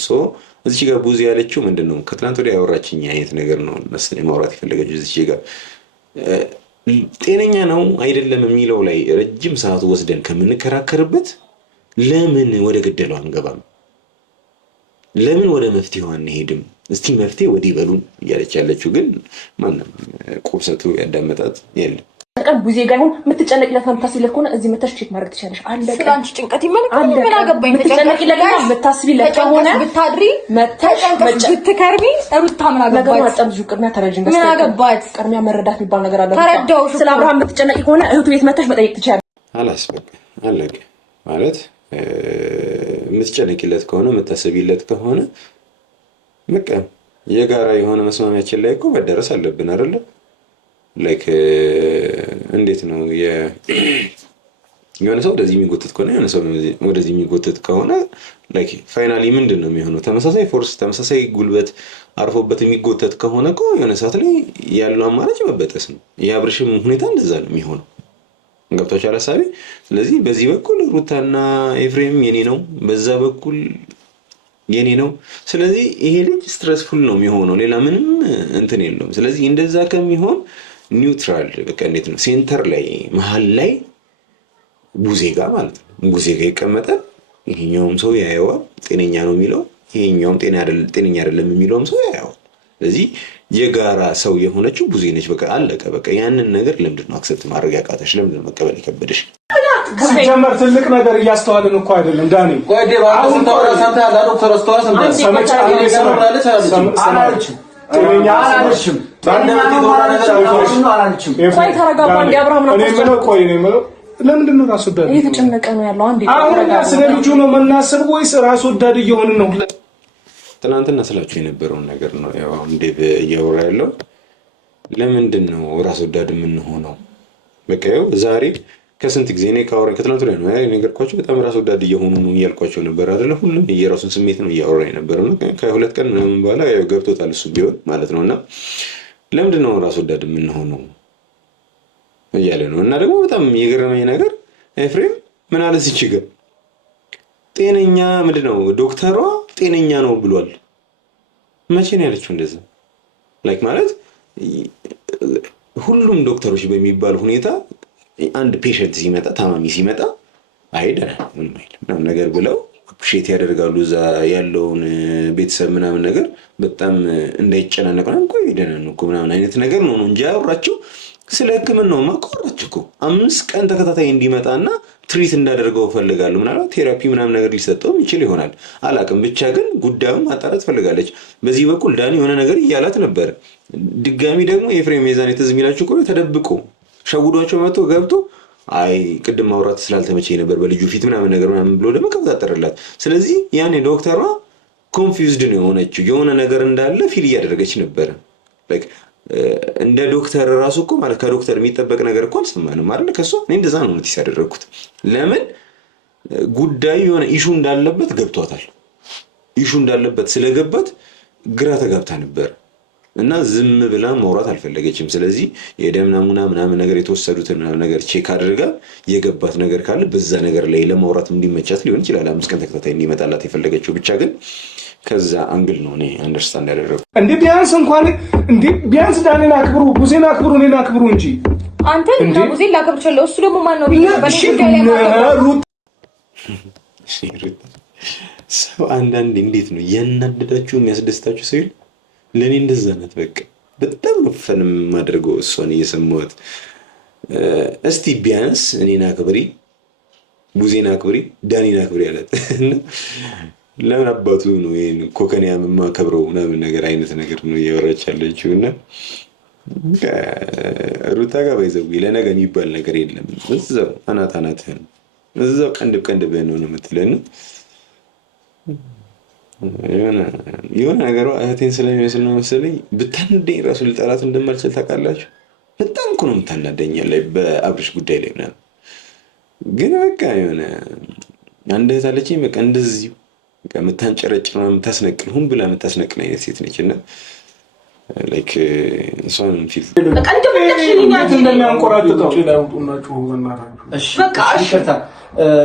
እዚህ ጋር ቡዜ ያለችው ምንድነው ከትናንት ወዲያ ያወራችኝ አይነት ነገር ነው መሰለኝ ማውራት የፈለገችው። እዚህ ጋር ጤነኛ ነው አይደለም የሚለው ላይ ረጅም ሰዓት ወስደን ከምንከራከርበት ለምን ወደ ገደለው አንገባም? ለምን ወደ መፍትሄው አንሄድም? እስቲ መፍትሄ ወዲህ በሉን እያለች ያለችው ግን ማንም ቁብሰቱ ያዳመጣት የለም። ቀን ቡዜ ጋር ይሁን የምትጨነቂለት የምታስቢለት ከሆነ እዚህ መተሽ ቼክ ማድረግ ትችላለሽ። አለቀ። ስለአንቺ ጭንቀት ይመለከታል። ምን አገባኝ? የምትጨነቂለት የምታስቢለት ከሆነ ብታድሪ መተሽ ብትከርቢ ሩታ ምን አገባኝ? ነገሩ አጣምጁ ቅድሚያ ተረጅን ምን አገባኝ? ቅድሚያ መረዳት የሚባል ነገር አለ። ተረዳውሽ። ስለ አብርሃም የምትጨነቂ ከሆነ እህቱ ቤት መተሽ መጠየቅ ትችላለሽ። አላስበቃ አለቀ ማለት የምትጨነቂለት ከሆነ የምታስቢለት ከሆነ በቃ የጋራ የሆነ መስማሚያችን ላይ እኮ መደረስ አለብን አይደለ? ላይክ እንዴት ነው የሆነ ሰው ወደዚህ የሚጎተት ከሆነ የሆነ ሰው ወደዚህ የሚጎተት ከሆነ ላይክ ፋይናሊ ምንድን ነው የሚሆነው? ተመሳሳይ ፎርስ ተመሳሳይ ጉልበት አርፎበት የሚጎተት ከሆነ እኮ የሆነ ሰዓት ላይ ያለው አማራጭ መበጠስ ነው። የአብርሽም ሁኔታ እንደዛ ነው የሚሆነው። ገብቷችኋል ሀሳቤ? ስለዚህ በዚህ በኩል ሩታና ኤፍሬም የኔ ነው፣ በዛ በኩል የኔ ነው። ስለዚህ ይሄ ልጅ ስትረስፉል ነው የሚሆነው፣ ሌላ ምንም እንትን የለውም። ስለዚህ እንደዛ ከሚሆን ኒውትራል በቃ እንዴት ነው ሴንተር ላይ መሀል ላይ ቡዜ ጋር ማለት ነው ቡዜ ጋር ይቀመጣል። ይሄኛውም ሰው ያየዋል ጤነኛ ነው የሚለው፣ ይሄኛውም ጤነኛ አይደለም የሚለውም ሰው ያየዋል። ስለዚህ የጋራ ሰው የሆነችው ቡዜ ነች። በቃ አለቀ። በቃ ያንን ነገር ለምንድን ነው አክሰፕት ማድረግ ያቃተሽ? ለምንድን ነው መቀበል የከበደሽ? ሲጀመር ትልቅ ነገር እያስተዋልን እኮ አይደለም ዳኒ። ቆይዴ ባሁን ተወራ ሰምታ ዶክተር አስተዋል ሰምታ ለምንድን ነው ራስ ወዳድ እየተጨነቀ ነው ያለው? አንዴ አሁን ስለ ልጁ ነው መናሰብ ወይስ ራስ ወዳድ እየሆንን ነው? ትናንትና ስላችሁ የነበረውን ነገር ነው ያው እንዴ እያወራ ያለው። ለምንድን ነው ራስ ወዳድ የምንሆነው? በቃ ያው ዛሬ ከስንት ጊዜ እኔ ካወራኝ ከትናንት ወዲያ ነው የነገርኳቸው። በጣም ራስ ወዳድ እየሆኑ ነው እያልኳቸው ነበር አይደለ? ሁሉም የራሱን ስሜት ነው እያወራ የነበረው ነው። ከሁለት ቀን ምናምን በኋላ ያው ገብቶታል እሱ ቢሆን ማለት ነው። እና ለምንድን ነው ራስ ወዳድ የምንሆነው እያለ ነው። እና ደግሞ በጣም የገረመኝ ነገር ኤፍሬም ምን አለ ሲችጋ ጤነኛ ምንድን ነው ዶክተሯ ጤነኛ ነው ብሏል። መቼ ነው ያለችው እንደዛ? ላይክ ማለት ሁሉም ዶክተሮች በሚባል ሁኔታ አንድ ፔሸንት ሲመጣ ታማሚ ሲመጣ አይደና ምንም አይልም ነገር ብለው አፕሪሼት ያደርጋሉ። እዛ ያለውን ቤተሰብ ምናምን ነገር በጣም እንዳይጨናነቅ ነው ቆይ ደህና ነው እኮ ምናምን አይነት ነገር ነው እንጂ ያወራቸው ስለ ሕክምናው ማቆራች እኮ 5 ቀን ተከታታይ እንዲመጣና ትሪት እንዳደርገው ፈልጋለሁ። ምናልባት ቴራፒ ምናምን ነገር ሊሰጠው ይችል ይሆናል አላቅም። ብቻ ግን ጉዳዩን ማጣራት ፈልጋለች። በዚህ በኩል ዳኒ የሆነ ነገር እያላት ነበር። ድጋሚ ደግሞ ኤፍሬም የዛኔ ትዝ የሚላችሁ እኮ ተደብቆ ሸጉዷቸው መጥቶ ገብቶ አይ ቅድም ማውራት ስላልተመቸኝ ነበር በልጁ ፊት ምናምን ነገር ምናምን ብሎ ደግሞ ቀጣጠረላት። ስለዚህ ያኔ ዶክተሯ ኮንፊውዝድ ነው የሆነችው። የሆነ ነገር እንዳለ ፊል እያደረገች ነበር። ላይክ እንደ ዶክተር ራሱ እኮ ማለት ከዶክተር የሚጠበቅ ነገር እኮ አልሰማንም አይደል? ከሷ እኔ እንደዛ ነው ኖቲስ ያደረኩት። ለምን ጉዳዩ የሆነ ኢሹ እንዳለበት ገብቷታል። ኢሹ እንዳለበት ስለገባት ግራ ተጋብታ ነበር እና ዝም ብላ ማውራት አልፈለገችም። ስለዚህ የደም ናሙና ምናምን ነገር የተወሰዱትን ነገር ቼክ አድርጋ የገባት ነገር ካለ በዛ ነገር ላይ ለማውራት እንዲመቻት ሊሆን ይችላል 5 ቀን ተከታታይ እንዲመጣላት የፈለገችው። ብቻ ግን ከዛ አንግል ነው እኔ አንደርስታንድ ያደረኩት። እንዴ ቢያንስ እንኳን እንዴ ቢያንስ ዳኔን አክብሩ፣ ጉዜን አክብሩ፣ እኔን አክብሩ እንጂ አንተ እና ጉዜን ላከብር ይችላል። እሱ ደግሞ ማን ነው? ሰው አንዳንዴ እንዴት ነው ያናደዳችሁ የሚያስደስታችሁ ሰው ይል ለኔ እንደዛ ናት። በቃ በጣም ፈን ማድረገው እሷን እየሰማሁት እስቲ ቢያንስ እኔን አክብሪ፣ ጉዜን አክብሪ፣ ዳኒን አክብሪ አላት። ለምን አባቱ ነው ይሄን ኮከኒያም ማከብረው ምናምን ነገር አይነት ነገር ነው እያወራች ያለችው። እና ሩታ ጋር ባይዘው ለነገ የሚባል ነገር የለም። እዛው አናትህን እዛው ቀንድብህን ነው የምትለን። የሆነ ነገሯ እህቴን ስለሚመስል ነው መሰለኝ ብታናደኝ ራሱ ልጠላት እንደማልችል ታውቃላችሁ። በጣም እኮ ነው የምታናደኝ ላይ በአብርሽ ጉዳይ ላይ ምናምን። ግን በቃ የሆነ አንድ እህት አለችኝ በቃ እንደዚሁ በቃ የምታንጨረጭር ነው የምታስነቅል፣ ሁን ብላ የምታስነቅል አይነት ሴት ነች። እና ላይክ እሷን ፊል በቃ እንደሚያንቆራጥጠው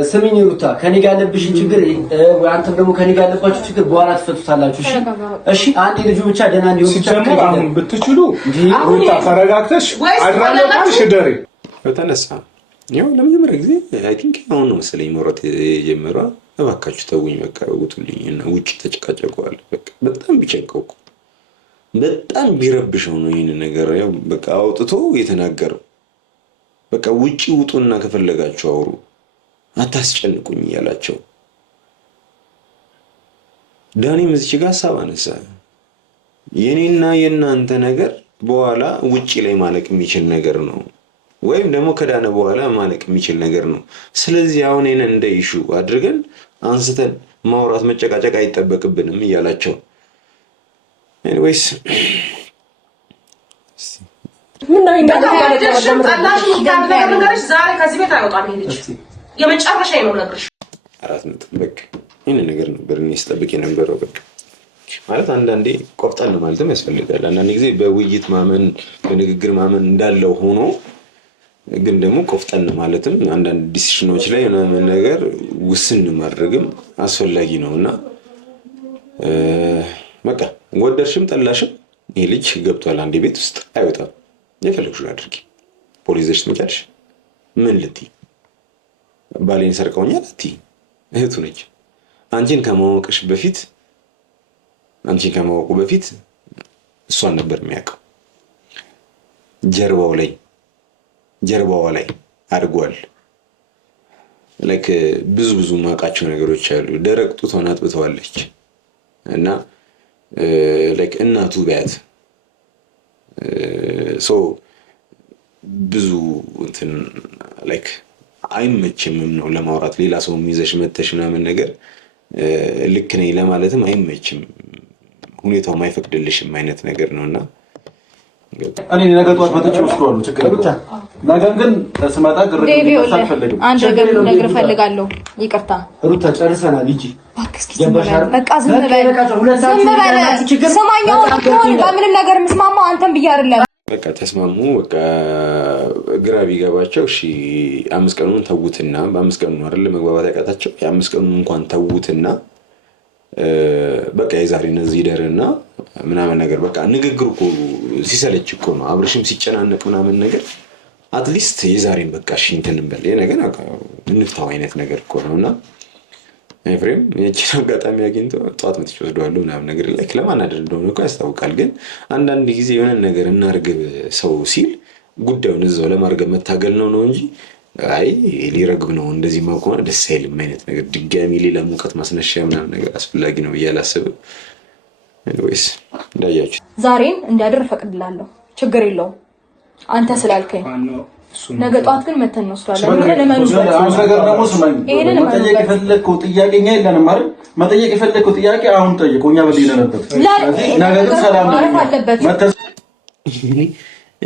ስሚኝ ሩታ፣ ከኔ ጋር ያለብሽን ችግር ወይ አንተም ደግሞ ከኔ ጋር ያለባችሁ ችግር በኋላ ትፈቱታላችሁ። እሺ እሺ። አንድ ልጁ ብቻ ደህና እንዲሆን ሲጀምር አሁን ብትችሉ ሩታ ተረጋግተሽ አድራለሽ ደሬ በተነሳ ያው ለመጀመሪያ ጊዜ አይ ቲንክ አሁን ነው መሰለኝ መውራት የጀመሯ። እባካችሁ ተውኝ በቃ ውጡልኝ እና ውጪ ተጨቃጨቀዋል። በቃ በጣም ቢጨንቀው እኮ በጣም ቢረብሸው ነው ይሄን ነገር ያው በቃ አውጥቶ የተናገረው። በቃ ውጪ ውጡና ከፈለጋችሁ አውሩ አታስጨንቁኝ ያላቸው። ዳኒም እዚህ ጋር ሀሳብ አነሳ። የኔና የናንተ ነገር በኋላ ውጪ ላይ ማለቅ የሚችል ነገር ነው፣ ወይም ደግሞ ከዳነ በኋላ ማለቅ የሚችል ነገር ነው። ስለዚህ አሁን እኔን እንደ ኢሹ አድርገን አንስተን ማውራት መጨቃጨቅ አይጠበቅብንም እያላቸው። ኤኒዌይስ ምን ነው ዛሬ ከዚህ ቤት አይወጣም ይሄ ልጅ የመጨረሻ ነው ነግርሽ። 4 ነጥብ በቃ ይሄን ነገር ነበር እኔ ስጠብቅ የነበረው። በቃ ማለት አንዳንዴ ቆፍጣን ማለትም ያስፈልጋል። አንዳንድ ጊዜ በውይይት ማመን በንግግር ማመን እንዳለው ሆኖ ግን ደግሞ ቆፍጣን ማለትም አንዳንድ ዲሲሽኖች ላይ ምናምን ነገር ውስን ማድረግም አስፈላጊ ነውና በቃ ወደድሽም ጠላሽም ይሄ ልጅ ገብቷል አንዴ ቤት ውስጥ አይወጣም። የፈለግሽውን አድርጊ። ፖሊስ ዘሽ ትመጫለሽ። ምን ልትይ ባሌን ሰርቀውኛል አትይ። እህቱ ነች። አንቺን ከማወቁ በፊት እሷን ነበር የሚያውቀው። ጀርባዋ ላይ አድርጓል። ላይክ ብዙ ማውቃቸው ነገሮች አሉ። ደረቅ ጡቷን አጥብተዋለች እና ላይክ እናቱ ቢያት ሶ ብዙ እንትን ላይክ አይመችምም ነው ለማውራት። ሌላ ሰው የሚይዘሽ መተሽ ምናምን ነገር ልክ ነኝ ለማለትም አይመችም፣ ሁኔታው ማይፈቅድልሽም አይነት ነገር ነውና እኔ ነገ ጠዋት መጥቼ ወስደዋለሁ። ችግር የለም። ነገ ግን ስመጣ ግርግር አልፈልግም። አንድ ነገር እፈልጋለሁ። ይቅርታ ሩታ ጨርሰናል። ልጅ በቃ ዝም በል። ስማኛው በምንም ነገር የምስማማው አንተም ብዬ አይደለም። በቃ ተስማሙ። በቃ ግራ ቢገባቸው እሺ 5 ቀኑን ተውትና በ5 ቀኑ አይደል መግባባት ያቃታቸው የ5 ቀኑን እንኳን ተውትና በቃ የዛሬ እነዚህ ይደርና ምናምን ነገር በቃ ንግግር እኮ ሲሰለች እኮ ነው። አብርሽም ሲጨናነቅ ምናምን ነገር አትሊስት የዛሬን በቃ እሺ እንትን እንበል ነገር እንፍታው አይነት ነገር እኮ ነውና ኤፍሬም የቺን አጋጣሚ አግኝቶ ጧት መጥቼ ወስደዋለሁ ምናምን ነገር ላይ ለማናደር እንደሆነ እኮ ያስታውቃል። ግን አንዳንድ ጊዜ የሆነ ነገር እናርግብ ሰው ሲል ጉዳዩን እዛው ለማርገብ መታገል ነው እንጂ አይ ሊረግብ ነው እንደዚህ ማቆም ደስ አይልም አይነት ነገር ድጋሚ ሌላ ሙቀት ማስነሻ ምናምን ነገር አስፈላጊ ነው ብዬ አላስብም። ወይስ እንዳያችሁ ዛሬን እንዲያድር ፈቅድላለሁ። ችግር የለውም አንተ ስላልከኝ። ነገ ጧት ግን መተን እንወስዳለን። አንድ ነገር ደግሞ ስማኝ፣ መጠየቅ የፈለግከው ጥያቄኛ የለንም አይደል? መጠየቅ የፈለግከው ጥያቄ አሁን ጠይቀው፣ እኛ በሌለንበት ነገ ግን ሰላም ነው።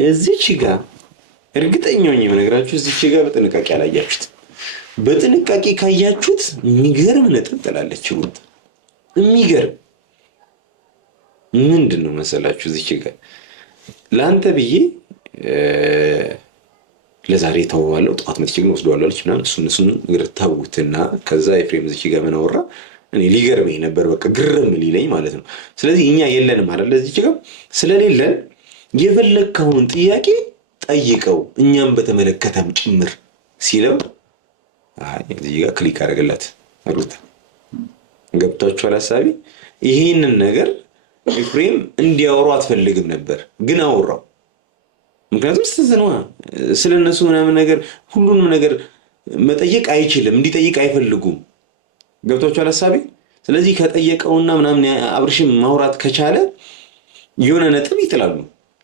እዚች ጋር እርግጠኛ ነኝ የምነግራችሁ እዚች ጋር በጥንቃቄ አላያችሁት። በጥንቃቄ ካያችሁት የሚገርም ነጥብ ጥላለች። የሚገርም ምንድን ነው መሰላችሁ እዚች ጋር ለአንተ ብዬ ለዛሬ ተወዋለሁ ጠዋት መጥቼ ግን ወስደዋለሁ አለች ምናምን እሱን ነገር ታውትና ከዛ ኤፍሬም እዚች ጋር ምን አወራ እኔ ሊገርመኝ ነበር በቃ ግርም ሊለኝ ማለት ነው። ስለዚህ እኛ የለንም አይደል እዚች ጋር ስለሌለን የፈለግከውን ጥያቄ ጠይቀው እኛም በተመለከተም ጭምር ሲለው እዚህ ጋር ክሊክ አደረገላት ሩታ ገብቷችኋል ሐሳቢ ይሄንን ነገር ኤፍሬም እንዲያወራው አትፈልግም ነበር ግን አወራው ምክንያቱም ስለነሱ ምናምን ነገር ሁሉንም ነገር መጠየቅ አይችልም እንዲጠይቅ አይፈልጉም ገብቷችኋል ሐሳቢ ስለዚህ ከጠየቀውና ምናምን አብርሽም ማውራት ከቻለ የሆነ ነጥብ ይጥላሉ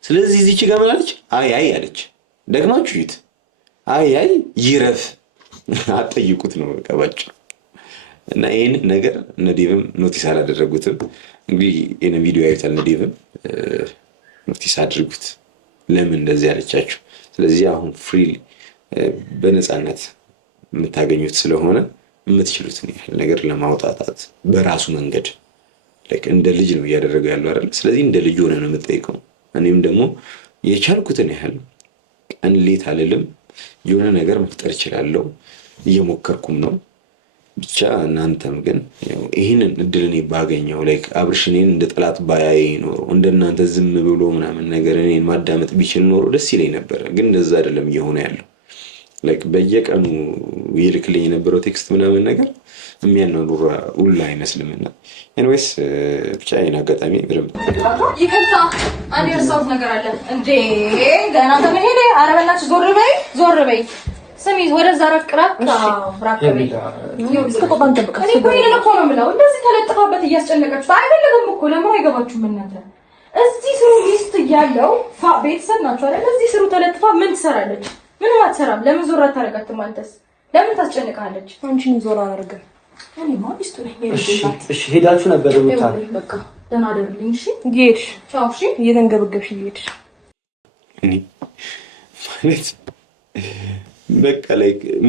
ስለዚህ እዚች ጋር ማለት አይ አለች ደግማችሁ ይት አይ ይረፍ አጠይቁት ነው ቀባጭ እና ይሄን ነገር ነዲብም ኖቲስ አላደረጉትም እንግዲህ ይሄን ቪዲዮ ያዩታል ነዲብም ኖቲስ አድርጉት ለምን እንደዚህ ያለቻችሁ ስለዚህ አሁን ፍሪ በነፃነት የምታገኙት ስለሆነ የምትችሉትን ነገር ለማውጣታት በራሱ መንገድ እንደ ልጅ ነው እያደረገው ያለው አይደል ስለዚህ እንደ ልጅ ሆነ ነው የምጠይቀው እኔም ደግሞ የቻልኩትን ያህል ቀን ሌት አልልም የሆነ ነገር መፍጠር እችላለሁ እየሞከርኩም ነው ብቻ እናንተም ግን ይሄንን እድልን ባገኘው አብርሽኔን እንደ ጠላት ባያይ ኖሮ እንደናንተ ዝም ብሎ ምናምን ነገር እኔን ማዳመጥ ቢችል ኖሮ ደስ ይለኝ ነበር ግን እንደዛ አይደለም እየሆነ ያለው በየቀኑ ይልክልኝ የነበረው ቴክስት ምናምን ነገር የሚያናኑራ ሁላ አይመስልምና ኤኒዌይስ ብቻ ይሄን አጋጣሚ ብለም ይከታ አንድ የርሳውት ነገር አለ እንዴ ገና ተመሄደ አረበላች ዞር በይ ስሚ ወደዛ ረቅራቅ በይ እስከቆባን ተበቃ እኔ ኮይን እኮ ነው የምለው እንደዚህ ተለጥፋበት እያስጨነቀች አይደለም እኮ ለምን አይገባችሁም እናንተ እዚህ ስሩ ሊስት ያለው ቤተሰብ ናቸው አይደል እዚህ ስሩ ተለጥፋ ምን ትሰራለች ምንም አትሰራም ለምን ዞር አታረጋትም አንተስ ለምን ታስጨንቃለች አንቺን ዞር አደረገ እኔ ማቢስቱ ነኝ እሺ ሄዳችሁ ነበር ሩታ በቃ ደህና አይደልኝ እሺ ጌሽ ቻው እሺ እየተንገበገብሽ ጌሽ ማለት በቃ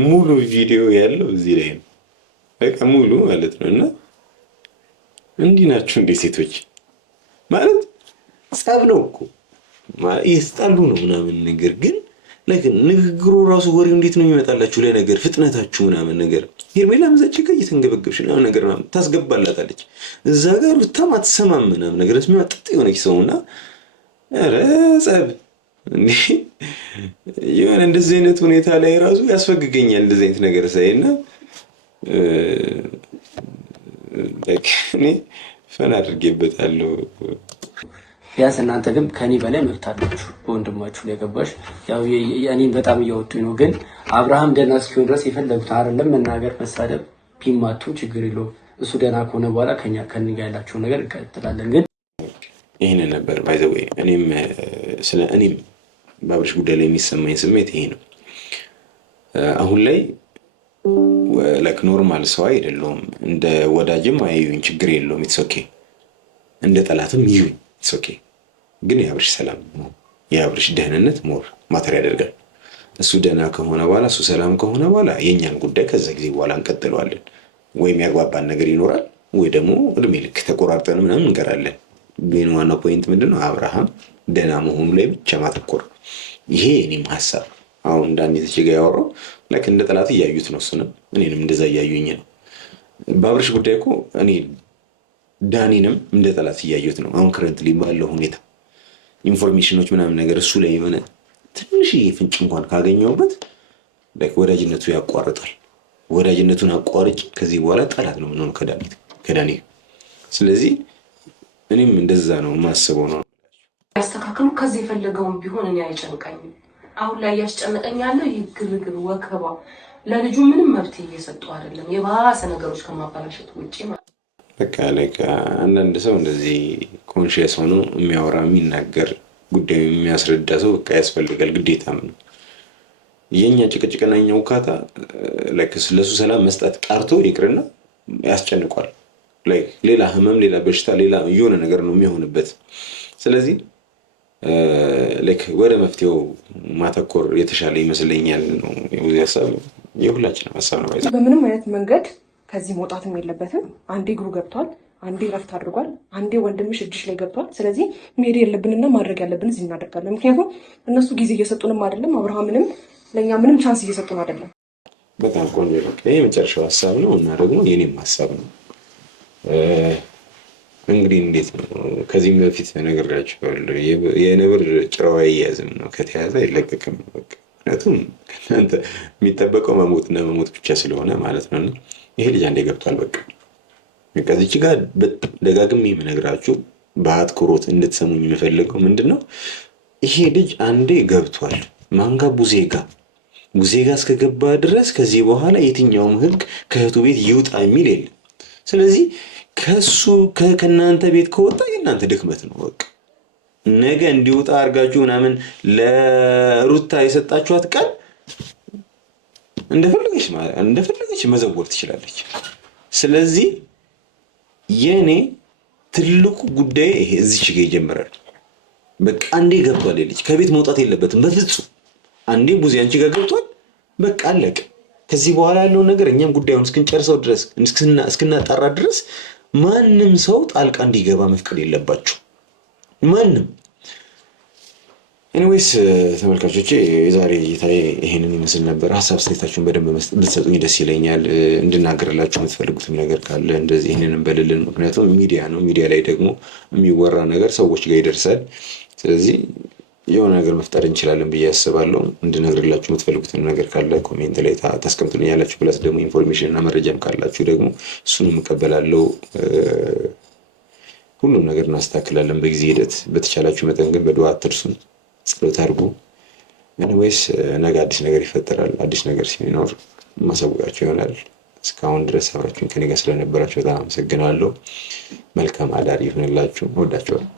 ሙሉ ቪዲዮ ያለው እዚህ ላይ ነው በቃ ሙሉ ማለት ነው እና እንዲህ ናችሁ እንደ ሴቶች ማለት ጸብ ነው እኮ ይስጣሉ ነው ምናምን ነገር ግን ንግግሩ ራሱ ወሬው እንዴት ነው የሚመጣላችሁ ለነገር ፍጥነታችሁ ምናምን ነገር ሄርሜላ መዘጭ ጋር እየተንገበገብሽ ነው ነገር ምናምን ታስገባላታለች እዛ ጋር ብታም አትሰማም ምናምን ነገር የሚያጠጥ የሆነች ሰውና ኧረ ጸብ እንዴ የሆነ እንደዚህ አይነት ሁኔታ ላይ ራሱ ያስፈግገኛል እንደዚህ አይነት ነገር ሳይና እኔ ፈን አድርጌበታለሁ ቢያንስ እናንተ ግን ከኔ በላይ መብት አላችሁ በወንድማችሁ ላይ ገባሽ ያው እኔን በጣም እያወጡኝ ነው ግን አብርሃም ደህና እስኪሆን ድረስ የፈለጉት አይደለም መናገር መሳደብ ቢማቱ ችግር የለውም እሱ ደህና ከሆነ በኋላ ከኛ ጋር ያላችሁ ነገር እንቀጥላለን ግን ይሄን ነበር ባይ ዘ ዌይ እኔም በአብርሽ ጉዳይ ላይ የሚሰማኝ ስሜት ይሄ ነው አሁን ላይ ኖርማል ሰው አይደለሁም እንደ ወዳጅም አያዩኝ ችግር የለውም ኢትስ ኦኬ እንደ ጠላትም ይዩኝ ኢትስ ኦኬ ግን የአብርሽ ሰላም የአብርሽ ደህንነት ሞር ማተር ያደርጋል እሱ ደህና ከሆነ በኋላ እሱ ሰላም ከሆነ በኋላ የኛን ጉዳይ ከዛ ጊዜ በኋላ እንቀጥለዋለን ወይም ያግባባን ነገር ይኖራል ወይ ደግሞ እድሜ ልክ ተቆራርጠን ምናምን እንቀራለን ግን ዋናው ፖይንት ምንድነው አብርሃም ደህና መሆኑ ላይ ብቻ ማተኮር ይሄ እኔም ሐሳብ አሁን ዳኒ ተችጋ ያወራው እንደ ጠላት እያዩት ነው እሱንም እኔንም እንደዛ እያዩኝ ነው በአብርሽ ጉዳይ እኮ እኔ ዳኒንም እንደ ጠላት እያዩት ነው አሁን ከረንትሊ ባለው ሁኔታ ኢንፎርሜሽኖች ምናምን ነገር እሱ ላይ የሆነ ትንሽ ፍንጭ እንኳን ካገኘውበት ወዳጅነቱ ያቋርጣል ወዳጅነቱን አቋርጭ ከዚህ በኋላ ጠላት ነው ምንሆነው ከዳኒ ስለዚህ እኔም እንደዛ ነው ማስበው ነው ያስተካክሉ ከዚህ የፈለገውን ቢሆን እኔ አይጨንቀኝም አሁን ላይ ያስጨነቀኝ ያለው ይግርግር ወከባ ለልጁ ምንም መብት እየሰጡ አይደለም የባሰ ነገሮች ከማባላሸት ውጪ ማለት በቃ አንዳንድ ሰው እንደዚህ ኮንሺየስ ሆኖ የሚያወራ የሚናገር ጉዳዩ የሚያስረዳ ሰው በቃ ያስፈልጋል ግዴታም ነው የኛ ጭቅጭቅና የኛ ውካታ ስለሱ ሰላም መስጠት ቀርቶ ይቅርና ያስጨንቋል ሌላ ህመም ሌላ በሽታ ሌላ የሆነ ነገር ነው የሚሆንበት ስለዚህ ወደ መፍትሄው ማተኮር የተሻለ ይመስለኛል ነው ሀሳብ የሁላችንም ሀሳብ ነው በምንም አይነት መንገድ ከዚህ መውጣትም የለበትም አንዴ እግሩ ገብቷል አንዴ ረፍት አድርጓል። አንዴ ወንድምሽ እጅሽ ላይ ገብቷል። ስለዚህ መሄድ የለብንና ማድረግ ያለብን እዚህ እናደርጋለን። ምክንያቱም እነሱ ጊዜ እየሰጡንም አይደለም፣ አብርሃምንም ለእኛ ምንም ቻንስ እየሰጡን አይደለም። በጣም ቆንጆ። በቃ ይህ የመጨረሻው ሀሳብ ነው እና ደግሞ የኔም ሀሳብ ነው። እንግዲህ እንዴት ነው ከዚህም በፊት ነግሬያቸዋለሁ። የነብር ጭራው አይያዝም ነው፣ ከተያዘ አይለቀቅም። በቃ ምክንያቱም ከእናንተ የሚጠበቀው መሞትና መሞት ብቻ ስለሆነ ማለት ነው። ይሄ ልጅ አንዴ ገብቷል። በቃ ከዚች ጋር ደጋግሜ የምነግራችሁ በአትኩሮት እንድትሰሙኝ የምፈልገው ምንድን ነው፣ ይሄ ልጅ አንዴ ገብቷል። ማንጋ ቡዜጋ እስከገባ ድረስ ከዚህ በኋላ የትኛውም ህግ ከእህቱ ቤት ይውጣ የሚል የለም። ስለዚህ ከእናንተ ቤት ከወጣ የእናንተ ድክመት ነው። በቃ ነገ እንዲወጣ አድርጋችሁ ምናምን ለሩታ የሰጣችኋት ቃል እንደፈለገች መዘወር ትችላለች። ስለዚህ የኔ ትልቁ ጉዳይ ይሄ እዚች ጋር ይጀምራል። በቃ አንዴ ገብቷል ልጅ ከቤት መውጣት የለበትም በፍጹም። አንዴ ቡዜ አንቺ ጋር ገብቷል፣ በቃ አለቀ። ከዚህ በኋላ ያለውን ነገር እኛም ጉዳዩን እስክንጨርሰው ድረስ እስክናጣራ ድረስ ማንም ሰው ጣልቃ እንዲገባ መፍቀድ የለባችሁ ማንም። ኤኒዌይስ ተመልካቾቼ የዛሬ እይታዬ ይሄንን ይመስል ነበር። ሀሳብ አስተያየታችሁን በደንብ ብትሰጡኝ ደስ ይለኛል። እንድናገርላችሁ የምትፈልጉትም ነገር ካለ እንደዚህ ይሄንን በልልን። ምክንያቱም ሚዲያ ነው፣ ሚዲያ ላይ ደግሞ የሚወራ ነገር ሰዎች ጋር ይደርሳል። ስለዚህ የሆነ ነገር መፍጠር እንችላለን ብዬ አስባለሁ። እንድነግርላችሁ የምትፈልጉትን ነገር ካለ ኮሜንት ላይ ታስቀምጡልኛላችሁ። ፕላስ ደግሞ ኢንፎርሜሽን እና መረጃም ካላችሁ ደግሞ እሱንም እቀበላለሁ። ሁሉም ነገር እናስተካክላለን በጊዜ ሂደት። በተቻላችሁ መጠን ግን በዱዓ አትርሱን፣ ጸሎት አድርጉ። ኤኒዌይስ ነገ አዲስ ነገር ይፈጠራል። አዲስ ነገር ሲኖር ማሳወቃችሁ ይሆናል። እስካሁን ድረስ አብራችሁን ከኔ ጋር ስለነበራችሁ በጣም አመሰግናለሁ። መልካም አዳር ይሁንላችሁ። እወዳችኋለሁ።